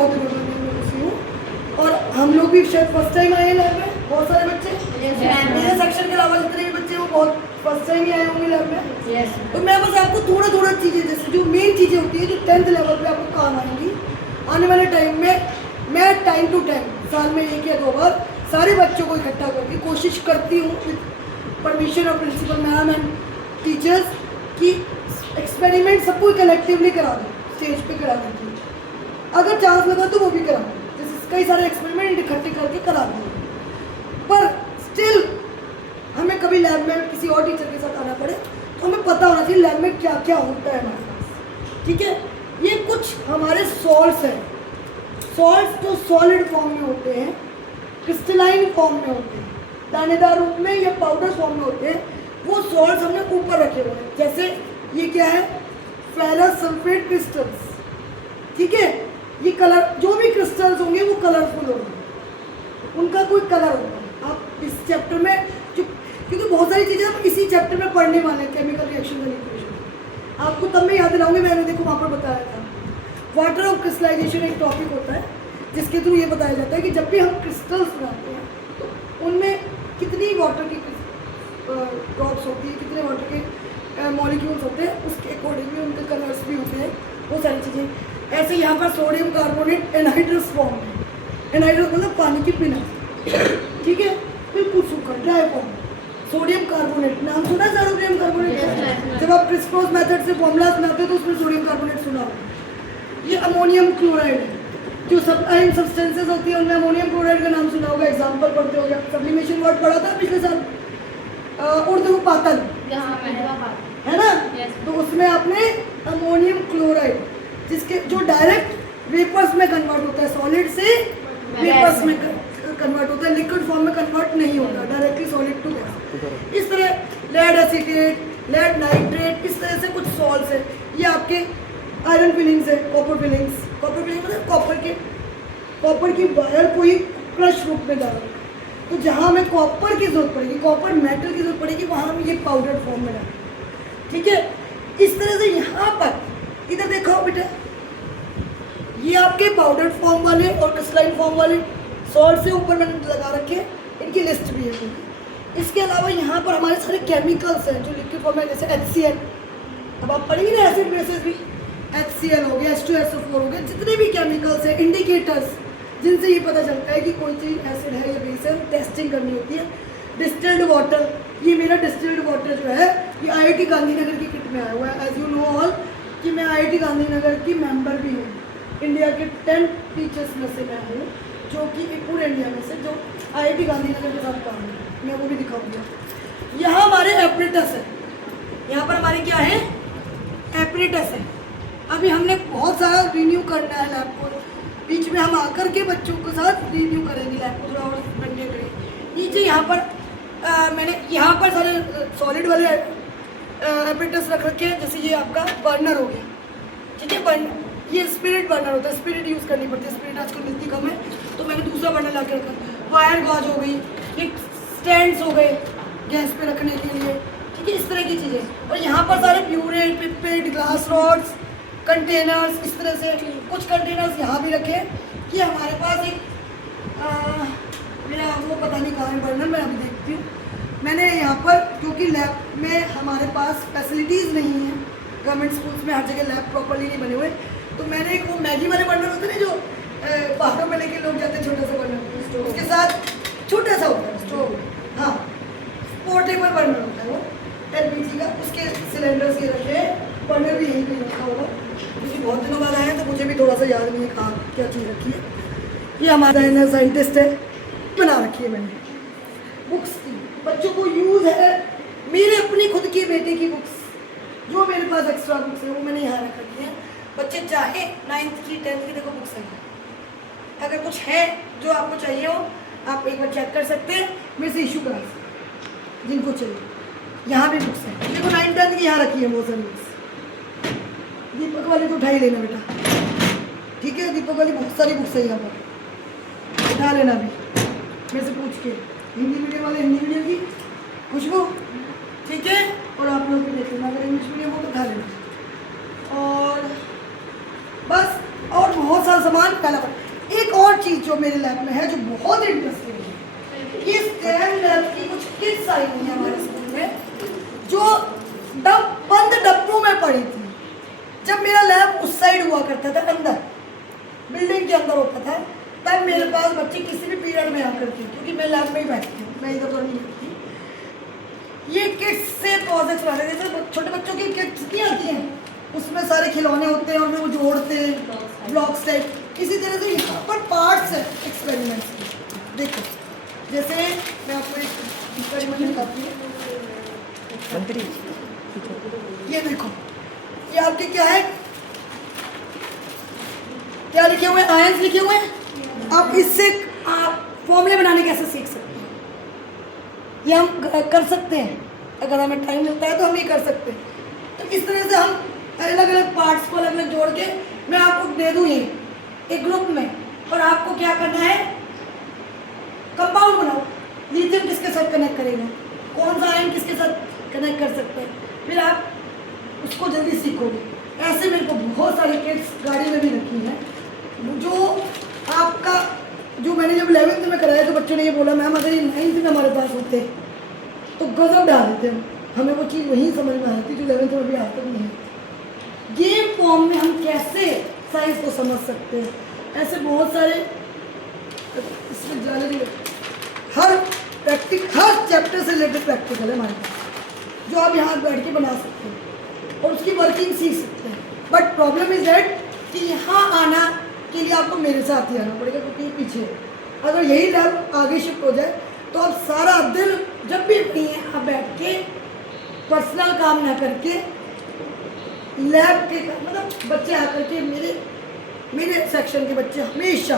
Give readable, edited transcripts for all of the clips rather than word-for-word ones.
बहुत दिनों बाद मैं खुशी हूँ। और हम लोग भी शायद फर्स्ट टाइम आए हैं लैब में, बहुत सारे बच्चे मेरे सेक्शन के अलावा जितने भी बच्चे हैं वो बहुत फर्स्ट टाइम ही आए होंगे लैब में। तो मैं बस आपको थोड़ा थोड़ा चीज़ें, जैसे जो मेन चीज़ें होती है जो 10th लेवल पे आपको काम आएंगी आने वाले टाइम में, मैं टाइम टू टाइम साल में 1 या 2 बार सारे बच्चों को इकट्ठा करके कोशिश करती हूँ with permission of principal ma'am and teachers कि एक्सपेरिमेंट सबको कलेक्टिवली करा दूँ, स्टेज पे करा देती हूँ। अगर चांस लगा तो वो भी करा दूँ, जैसे कई सारे एक्सपेरिमेंट इकट्ठे करके करा दूँ। पर स्टिल हमें कभी लैब में किसी और टीचर के साथ आना पड़े तो हमें पता होना चाहिए लैब में क्या क्या होता है हमारे पास। ठीक है, ये कुछ हमारे सॉल्ट्स हैं। सॉल्ट्स जो सॉलिड फॉर्म में होते हैं, क्रिस्टलाइन फॉर्म में होते हैं, दानेदार रूप में या पाउडर फॉर्म में होते हैं, वो सॉल्ट्स हमने ऊपर रखे हुए हैं। जैसे ये क्या है, फेरस सल्फेट क्रिस्टल्स। ठीक है, ये कलर, जो भी क्रिस्टल्स होंगे वो कलरफुल होंगे, उनका कोई कलर होगा। आप इस चैप्टर में क्योंकि बहुत सारी चीज़ें हम इसी चैप्टर में पढ़ने वाले हैं, केमिकल रिएक्शन एंड इक्वेशन, आपको तब मैं याद दिलाऊंगी। मैंने देखो वहाँ पर बताया था वाटर ऑफ क्रिस्टलाइजेशन एक टॉपिक होता है जिसके थ्रू ये बताया जाता है कि जब भी हम क्रिस्टल्स बनाते हैं तो उनमें कितनी वाटर की ड्रॉप्स होती है, कितने वाटर के मॉलिक्यूल्स होते हैं, उसके अकॉर्डिंगली उनके कलर्स भी होते हैं, वो सारी चीज़ें। ऐसे यहाँ पर सोडियम कार्बोनेट एनहाइड्रस फॉर्म है। एनहाइड्रस मतलब पानी की पिना। ठीक है, बिल्कुल सूखा ड्राई फॉर्म। सोडियम कार्बोनेट नाम सुना है, सोडियम कार्बोनेट। जब आप क्रिस्प्रोस मेथड से फॉर्मूलाज बनाते हो तो उसमें सोडियम कार्बोनेट सुना होगा। ये अमोनियम क्लोराइड है, जो सब्लाइम सब्सटेंसेस होती है उनमें अमोनियम क्लोराइड का नाम सुना होगा, एग्जाम्पल पढ़ते हो गया। सब्लिमेशन वर्ड पढ़ा था पिछले साल, उर्दू पातल है ना, तो उसमें आपने अमोनियम क्लोराइड, जिसके जो डायरेक्ट वेपर्स में कन्वर्ट होता है, सॉलिड से वेपर्स में कन्वर्ट होता है, लिक्विड फॉर्म में कन्वर्ट नहीं होता, डायरेक्टली सॉलिड टू गैस। इस तरह लेड एसिटेट, लेड नाइट्रेट, इस तरह से कुछ सॉल्ट्स है। ये आपके आयरन फिलिंग्स है, कॉपर फिलिंग्स। कॉपर फिलिंग मतलब कॉपर की वायर को ही क्रश रूप में डालना। तो जहाँ हमें कॉपर की जरूरत पड़ेगी, कॉपर मेटल की जरूरत पड़ेगी, वहाँ हम ये पाउडर फॉर्म में डालेंगे। ठीक है, इस तरह से यहाँ पर इधर देखो बेटा, ये आपके पाउडर फॉर्म वाले और क्रिस्टलाइन फॉर्म वाले सॉल्ट से ऊपर मैंने लगा रखे, इनकी लिस्ट भी है। इसके अलावा यहाँ पर हमारे सारे केमिकल्स हैं जो लिक्विड फॉर्म में, जैसे HCl। अब आप पढ़ेंगे ना एसिड बेसिस भी, HCl हो गया, H2SO4 हो गया, जितने भी केमिकल्स हैं, इंडिकेटर्स जिनसे ये पता चलता है कि कोई चीज़ एसिड है या बेस है, टेस्टिंग करनी होती है। डिस्टिल्ड वाटर, ये मेरा डिस्टिल्ड वाटर जो है ये IIT गांधीनगर की किट में आया हुआ है। एज यू नो ऑल कि मैं IIT गांधीनगर की मेंबर भी हूँ, इंडिया के 10 टीचर्स में से मैं हूँ, जो कि पूरे इंडिया में से जो IIT गांधीनगर के साथ काम है, मैं वो भी दिखाऊंगा। यहाँ हमारे एपरेटस है, यहाँ पर हमारे क्या है, एपरेटस है। अभी हमने बहुत सारा रिन्यू करना है लैब को, बीच में हम आकर के बच्चों के साथ रिन्यू करेंगे लैब को, थोड़ा और मेंटेन करेंगे। नीचे यहाँ पर मैंने यहाँ पर सारे सॉलिड वाले एपरेटस रख रखे हैं। जैसे ये आपका बर्नर हो गया, ठीक है, बर्नर, ये स्पिरिट बर्नर होता है, स्पिरिट यूज़ करनी पड़ती है, स्पिरिट आजकल मिलती कम है, तो मैंने दूसरा बर्नर ला के रखा। वायर गॉज हो गई, ये स्टैंड्स हो गए गैस पे रखने के लिए, ठीक है, इस तरह की चीज़ें। और यहाँ पर सारे प्यूरेट, पिपेट, ग्लास रॉड्स, कंटेनर्स, इस तरह से कुछ कंटेनर्स यहाँ भी रखे। ये हमारे पास एक मेरा वो पता नहीं कहाँ है बर्नर, मैं अभी देखती हूँ। मैंने यहाँ पर, क्योंकि लैब में हमारे पास फैसिलिटीज़ नहीं है, गवर्नमेंट स्कूल्स में हर जगह लैब प्रॉपर्ली नहीं बने हुए, तो मैंने एक वो मैगी वाले बर्नर होते हैं जो पहाड़ों में लेके लोग जाते हैं, छोटा सा बर्नर, उसके साथ छोटा सा होता है स्टोव, हाँ, पोर्टेबल बर्नर होता है वो LPG का, उसके सिलेंडर्स ये रखे हैं, बर्नर भी यहीं पे रखा होगा, क्योंकि बहुत दिनों बाद आए हैं तो मुझे भी थोड़ा सा याद नहीं है कहाँ क्या चीज़ रखी है। ये हमारा साइंटिस्ट है, बना रखी है मैंने बुक्स की, बच्चों को यूज़ है। मेरे अपनी खुद की बेटे की बुक्स, जो मेरे पास एक्स्ट्रा बुक्स है वो मैंने यहाँ रख रखी है। बच्चे चाहे 9th की 10th की, देखो बुक्स है, अगर कुछ है जो आपको चाहिए हो आप एक बार चेक कर सकते हैं, मेरे से इशू करा सकते जिनको चाहिए। यहाँ भी बुक्स है, देखो 9th 10th की यहाँ रखी है बहुत सारी बुक्स। दीपक वाली तो उठा ही लेना बेटा, ठीक है, दीपक वाली बहुत सारी बुक्स है यहाँ पर, उठा लेना भी मेरे से पूछ के। हिंदी मीडियम वाले हिंदी मीडियम की खुशबू, ठीक है, और आप लोग भी देख लेना, अगर इंग्लिश मीडियम हो तो उठा लेना। और बस, और बहुत सारा सामान पहला। एक और चीज़ जो मेरे लैब में है जो बहुत इंटरेस्टिंग है, ये स्टेम लैब की कुछ किट्स आई हुई हैं हमारे स्कूल में जो बंद डब्बों में पड़ी थी। जब मेरा लैब उस साइड हुआ करता था, अंदर बिल्डिंग के अंदर होता था, तब मेरे पास बच्चे किसी भी पीरियड में आकर थे, क्योंकि मैं लैब में ही बैठती हूँ, मैं इधर नहीं बैठती। ये किट्स से प्रोजेक्ट्स बना रहे थे, छोटे बच्चों की किट्स नहीं आती हैं, उसमें सारे खिलौने होते हैं और फिर वो जोड़ते हैं ब्लॉक्स टाइप। इसी तरह से यहाँ पर पार्ट्स है एक्सपेरिमेंट्स के। देखो, जैसे मैं आपको एक एक्सपेरिमेंट दिखाती हूँ। ये देखो, ये आपके क्या है, क्या लिखे हुए हैं, आयंस लिखे हुए हैं। आप इससे आप फॉर्मूले बनाने कैसे सीख सकते हैं, ये हम कर सकते हैं, अगर हमें टाइम मिलता है तो हम ये कर सकते हैं। तो इस तरह से हम अलग अलग पार्ट्स को अलग अलग जोड़ के मैं आपको दे दूँ ये एक ग्रुप में, और आपको क्या करना है, कंपाउंड बनाओ। लिथियम किसके साथ कनेक्ट करेगा, कौन सा आयन किसके साथ कनेक्ट कर सकते हैं, फिर आप उसको जल्दी सीखोगे। ऐसे मेरे को बहुत सारी किट्स गाड़ी में भी रखी हैं जो आपका, जो मैंने जब 11th में कराया तो बच्चों ने ये बोला मैम अगर ये 9th में हमारे पास होते तो गजब डाल देते हम, हमें वो चीज़ वहीं समझ में आई थी जो 11th में भी आज तक नहीं है। गेम फॉर्म में हम कैसे साइंस को समझ सकते हैं, ऐसे बहुत सारे इसमें जाने हर चैप्टर से रिलेटेड प्रैक्टिकल है हमारे पास, जो आप यहाँ बैठ के बना सकते हैं और उसकी वर्किंग सीख सकते हैं। बट प्रॉब्लम इज दैट कि यहाँ आना के लिए आपको मेरे साथ ही आना पड़ेगा, क्योंकि ये पीछे है। अगर यही लैब आगे शिफ्ट हो जाए तो आप सारा दिन जब भी फ्री हैं आप बैठ के पर्सनल काम ना करके लैब के, मतलब बच्चे आकर के मेरे सेक्शन के बच्चे हमेशा,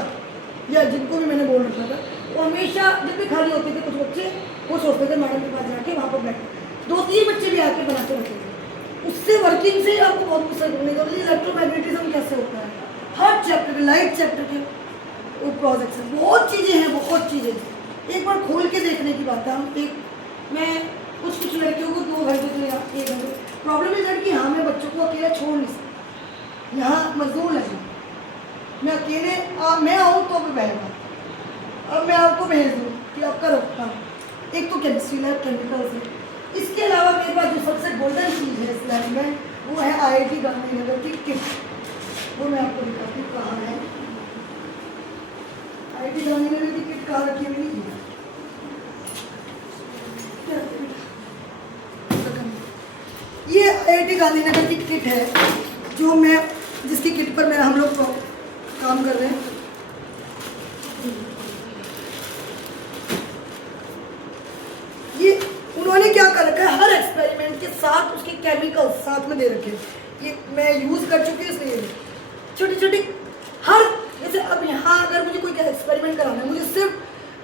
या जिनको भी मैंने बोल रखा था, वो हमेशा जब भी खाली होते थे कुछ बच्चे वो सोचते थे मैडम के पास जाके वहाँ पर बैठे, 2-3 बच्चे भी आके बनाते रहते थे। उससे वर्किंग से आपको बहुत कुछ सीखने को मिलेगा। इलेक्ट्रोमैग्नेटिज्म कैसे होता है, हर चैप्टर के, लाइट चैप्टर के वो प्रोजेक्ट्स हैं, बहुत चीज़ें हैं, बहुत चीज़ें। एक बार खोल के देखने की बात है। मैं कुछ लड़कियों को 2 घंटे तो या 1 घंटे, प्रॉब्लम इज दैट कि हाँ मैं बच्चों को अकेला छोड़ नहीं सकती, यहाँ मजदूर लगे, मैं अकेले मैं आऊँ तो भी बहेगा, अब मैं आपको भेज दूँ कि आप करो काम। एक तो केमिस्ट्री लैब, केमिकल्स है, इसके अलावा मेरे पास जो सबसे गोल्डन चीज़ है इस लैब में वो है IIT गांधीनगर की किट। वो मैं आपको दिखाती हूँ कहाँ है। IIT गांधीनगर की किट कहाँ रखी हुई है, ये IIT गांधीनगर की किट है जो जिसकी किट पर हम लोग काम कर रहे हैं। ये उन्होंने क्या कर रखा है, हर एक्सपेरिमेंट के साथ उसके केमिकल्स साथ में दे रखे हैं। ये मैं यूज़ कर चुकी हूँ, इसलिए छोटी छोटी हर, जैसे अब यहाँ अगर मुझे कोई एक्सपेरिमेंट कराना है, मुझे सिर्फ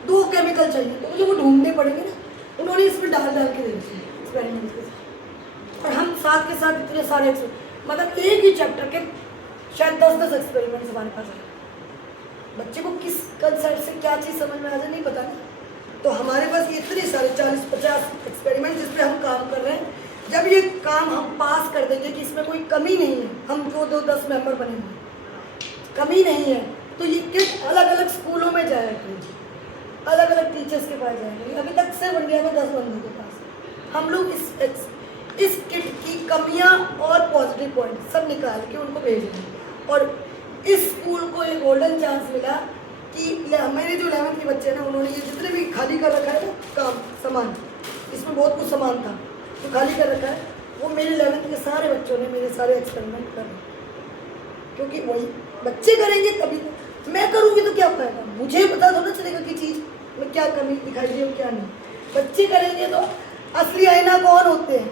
2 केमिकल चाहिए तो मुझे वो ढूंढने पड़ेंगे ना, उन्होंने इसमें डाल के दे रखे हैं एक्सपेरिमेंट के साथ। और हम साथ के साथ इतने सारे मतलब एक ही चैप्टर के शायद 10-10 एक्सपेरिमेंट्स हमारे पास है। बच्चे को किस कंसेप्ट से क्या चीज़ समझ में आ जाए नहीं पता नहीं, तो हमारे पास ये इतने सारे 40-50 एक्सपेरिमेंट जिस पे हम काम कर रहे हैं। जब ये काम हम पास कर देंगे कि इसमें कोई कमी नहीं है, हम जो 2-10 मेंबर बने हुए कमी नहीं है, तो ये किट अलग अलग स्कूलों में जाएगी, अलग अलग टीचर्स के पास जाएंगे। अभी तक सिर्फ इंडिया में 10 बंदों के पास हम लोग इस किट की कमियां और पॉजिटिव पॉइंट सब निकाल के उनको भेज रहे हैं। और इस स्कूल को ये गोल्डन चांस मिला कि मेरे जो 11th के बच्चे हैं ना, उन्होंने ये जितने भी खाली कर रखा है ना काम सामान, इसमें बहुत कुछ सामान था तो खाली कर रखा है, वो मेरे 11th के सारे बच्चों ने मेरे सारे एक्सपेरिमेंट कर रहे, क्योंकि वही बच्चे करेंगे तभी, मैं करूँगी तो क्या फायदा, मुझे पता थोड़ा चलेगा कि चीज़ में क्या कमी दिखाई दी और क्या नहीं। बच्चे करेंगे तो असली आईना कौन होते हैं,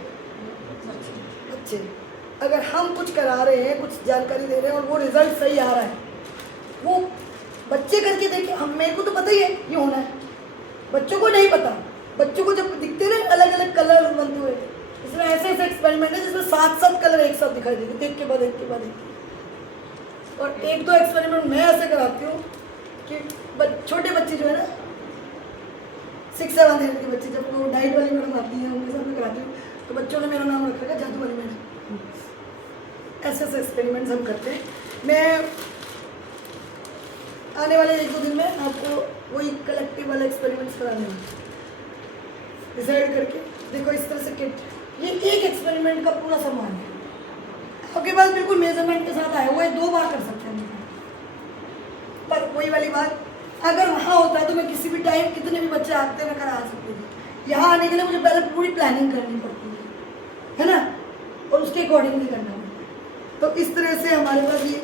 बच्चे। अगर हम कुछ करा रहे हैं, कुछ जानकारी दे रहे हैं और वो रिजल्ट सही आ रहा है, वो बच्चे करके देखिए। हम, मेरे को तो पता ही है ये होना है, बच्चों को नहीं पता। बच्चों को जब दिखते ना अलग अलग कलर बनते हुए, इसमें ऐसे एक्सपेरिमेंट है जिसमें 7 कलर एक साथ दिखाई देते, एक के बाद एक के बाद एक। और 1-2 एक्सपेरिमेंट मैं ऐसे कराती हूँ कि छोटे बच्चे जो है ना 6-7 ईयर के बच्चे, जब वो डाइट वाली मैडम आती हैं उनके साथ मैं कराती हूँ, तो बच्चों ने मेरा नाम रखा है जादू वाली मैडम। ऐसे एक्सपेरिमेंट्स हम करते हैं। मैं आने वाले 1-2 दिन में आपको वही कलेक्टिव वाले एक्सपेरिमेंट्स कराने हैं, डिसाइड करके। देखो इस तरह से किट, ये एक एक्सपेरिमेंट का पूरा सामान है, आपके पास बिल्कुल मेजरमेंट के साथ आया हुआ है, 2 बार कर सकते हैं। पर वही वाली बात, अगर वहाँ होता है तो मैं किसी भी टाइम कितने भी बच्चे आते हैं मैं करा सकती थी। यहाँ आने के लिए मुझे पहले पूरी प्लानिंग करनी पड़ती है ना, और उसके अकॉर्डिंगली करना पड़ता है। तो इस तरह से हमारे पास ये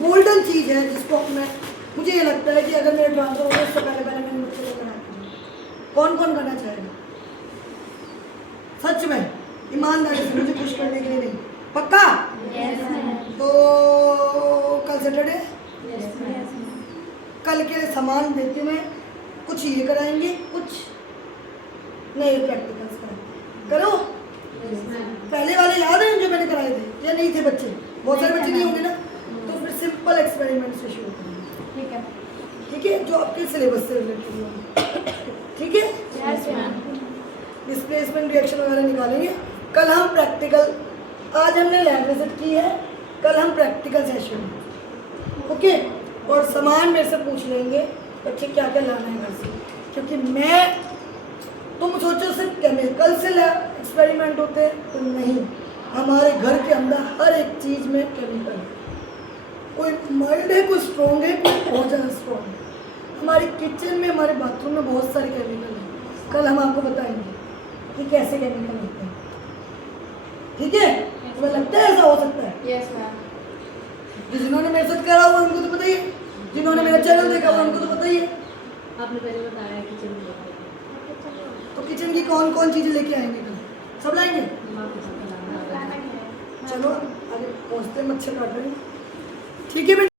गोल्डन चीज़ है जिसको मैं, मुझे ये लगता है कि अगर मेरा ट्रांसफर होगा उससे पहले मैंने बच्चे को कराती हूँ। कौन कौन करना चाहेगा? सच में ईमानदारी से, मुझे खुश करने के लिए नहीं, पक्का? तो कल सैटरडे, कल के सामान देती हूँ मैं, कुछ ये कराएंगे, कुछ नए प्रैक्टिकल्स कराएंगे। करो। पहले वाले याद हैं जो मैंने कराए थे या नहीं थे? बच्चे बहुत सारे बच्चे नहीं होंगे ना, तो फिर सिंपल एक्सपेरिमेंट से शुरू करेंगे, ठीक है, जो आपके सिलेबस से रिलेटेड होंगे, ठीक है। डिस्प्लेसमेंट रिएक्शन वगैरह निकालेंगे। कल हम प्रैक्टिकल, आज हमने लैब विजिट की है, कल हम प्रैक्टिकल सेशन, ओके। और सामान मेरे से पूछ लेंगे बच्चे क्या क्या लाना है घर से, क्योंकि मैं, तुम सोचो सिर्फ केमिकल से लैब एक्सपेरिमेंट होते हैं, तो नहीं, हमारे घर के अंदर हर एक चीज़ में केमिकल है। कोई माइल्ड है, कोई स्ट्रॉन्ग है, कोई बहुत ज़्यादा स्ट्रॉन्ग है। हमारी किचन में, हमारे बाथरूम में बहुत सारे केमिकल हैं। कल हम आपको बताएंगे कि कैसे केमिकल होते हैं, ठीक है। तुम्हें लगता है ऐसा हो सकता है? Yes ma'am. जिन्होंने मेरे साथ करा हुआ उनको तो पता ही है, जिन्होंने मेरा चैनल देखा हुआ उनको तो पता ही है। आपने पहले बताया किचन में, तो किचन की कौन कौन चीज़ें लेके आएंगे कल? सब लाएंगे? चलो आगे पहुँचते हैं, मच्छर काट रहे हैं, ठीक है बेटा।